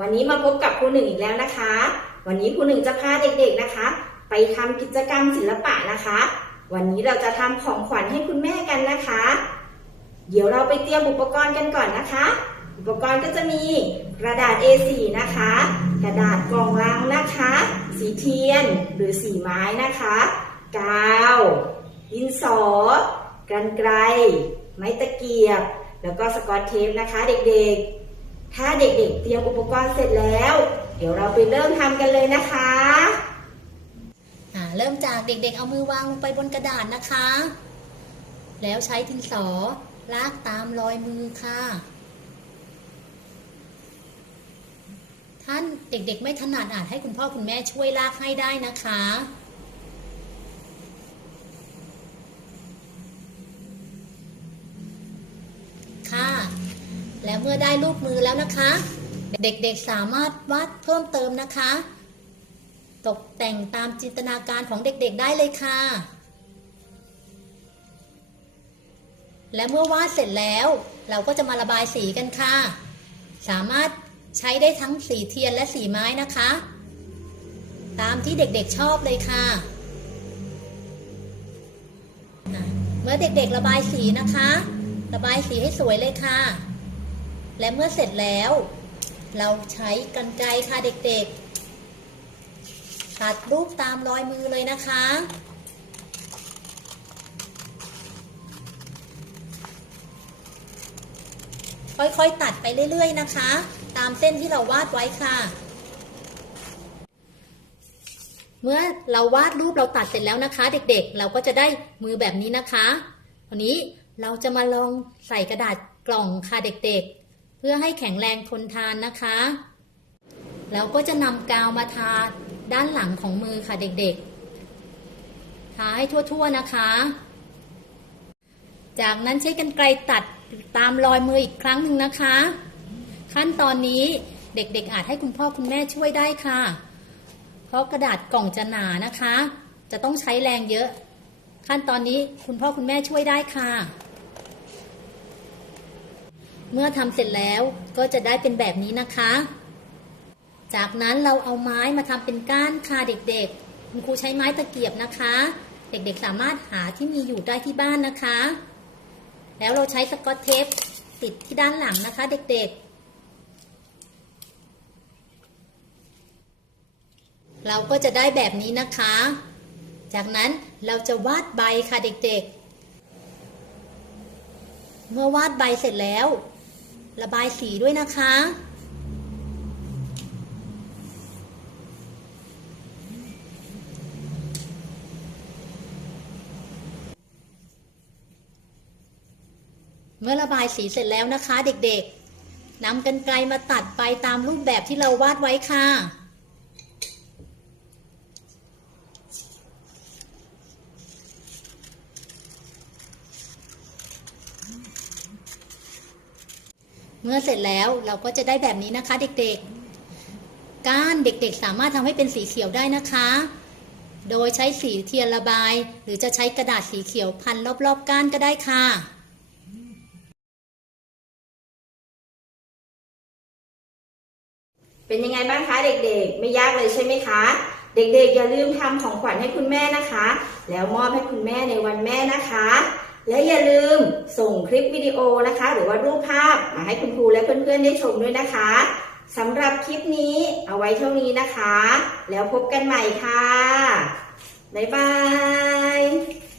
วันนี้มาพบกับครูหนึ่งอีกแล้วนะคะ วันนี้ครูหนึ่งจะพาเด็กๆนะคะ ไปทำกิจกรรมศิลปะนะคะ วันนี้เราจะทำของขวัญให้คุณแม่กันนะคะ เดี๋ยวเราไปเตรียมอุปกรณ์กันก่อนนะคะ อุปกรณ์ก็จะมีกระดาษ A4 นะคะ กระดาษกล่องลังนะคะ สีเทียนหรือสีไม้นะคะกาวดินสอ กันไกรไม้ตะเกียบ แล้วก็สกอตเทปนะคะเด็กๆ ถ้าเด็กๆเตรียมอุปกรณ์เสร็จแล้ว เดี๋ยวเราไปเริ่มทำกันเลยนะคะอ่าเริ่มจากเด็กๆ เอามือวางลงไปบนกระดาษนะคะ แล้วใช้ดินสอลากตามรอยมือค่ะ ท่านเด็กๆ ไม่ถนัดอาจให้คุณพ่อคุณแม่ช่วยลากให้ได้นะคะค่ะ แล้ว เมื่อได้รูปมือแล้วนะคะ เด็กๆสามารถวาดเพิ่มเติมนะคะ ตกแต่งตามจินตนาการของเด็กๆได้เลยค่ะ และเมื่อวาดเสร็จแล้ว เราก็จะมาระบายสีกันค่ะ สามารถใช้ได้ทั้งสีเทียนและสีไม้นะคะ ตามที่เด็กๆชอบเลยค่ะอะเมื่อเด็กๆระบายสีนะคะ ระบายสีให้สวยเลยค่ะ และเมื่อเสร็จแล้ว เราใช้กรรไกรค่ะเด็กๆ ตัดรูปตามรอยมือเลยนะคะ ค่อยๆ ตัดไปเรื่อยๆ นะคะ ตามเส้นที่เราวาดไว้ค่ะ เมื่อเราวาดรูปเราตัดเสร็จแล้วนะคะ เด็กๆ เราก็จะได้มือแบบนี้นะคะวันนี้เราจะมาลองใส่กระดาษกล่องค่ะเด็กๆ เพื่อให้แข็งแรงทนทานนะคะ แล้วก็จะนำกาวมาทาด้านหลังของมือค่ะเด็กๆ ทาให้ทั่วๆนะคะ จากนั้นใช้กรรไกรตัดตามรอยมืออีกครั้งหนึ่งนะคะ ขั้นตอนนี้เด็กๆอาจให้คุณพ่อคุณแม่ช่วยได้ค่ะ เพราะกระดาษกล่องจะหนานะคะ จะต้องใช้แรงเยอะ ขั้นตอนนี้คุณพ่อคุณแม่ช่วยได้ค่ะ เมื่อทำเสร็จแล้วก็จะได้เป็นแบบนี้นะคะ จากนั้นเราเอาไม้มาทำเป็นก้านค่ะเด็กๆ คุณครูใช้ไม้ตะเกียบนะคะ เด็กๆสามารถหาที่มีอยู่ได้ที่บ้านนะคะ แล้วเราใช้สกอตเทปติดที่ด้านหลังนะคะ เด็กๆ เราก็จะได้แบบนี้นะคะ จากนั้นเราจะวาดใบค่ะเด็กๆ เมื่อวาดใบเสร็จแล้ว ระบายสีด้วยนะคะ เมื่อระบายสีเสร็จแล้วนะคะเด็กๆนำกันไกลมาตัดไปตามรูปแบบที่เราวาดไว้ค่ะ เมื่อเสร็จแล้วเราก็จะได้แบบนี้นะคะ เด็กๆ ก้านเด็กๆ สามารถทำให้เป็นสีเขียวได้นะคะ โดยใช้สีเทียนระบาย หรือจะใช้กระดาษสีเขียวพันรอบๆ ก้านก็ได้ค่ะเป็นยังไงบ้างคะเด็กๆ ไม่ยากเลยใช่ไหมคะ เด็กๆ อย่าลืมทำของขวัญให้คุณแม่นะคะ แล้วมอบให้คุณแม่ในวันแม่นะคะ และอย่าลืม ส่งคลิปวิดีโอนะคะ หรือว่ารูปภาพมาให้คุณครูและเพื่อนๆได้ชมด้วยนะคะสำหรับคลิปนี้เอาไว้เท่านี้นะคะ แล้วพบกันใหม่ค่ะ บ๊ายบาย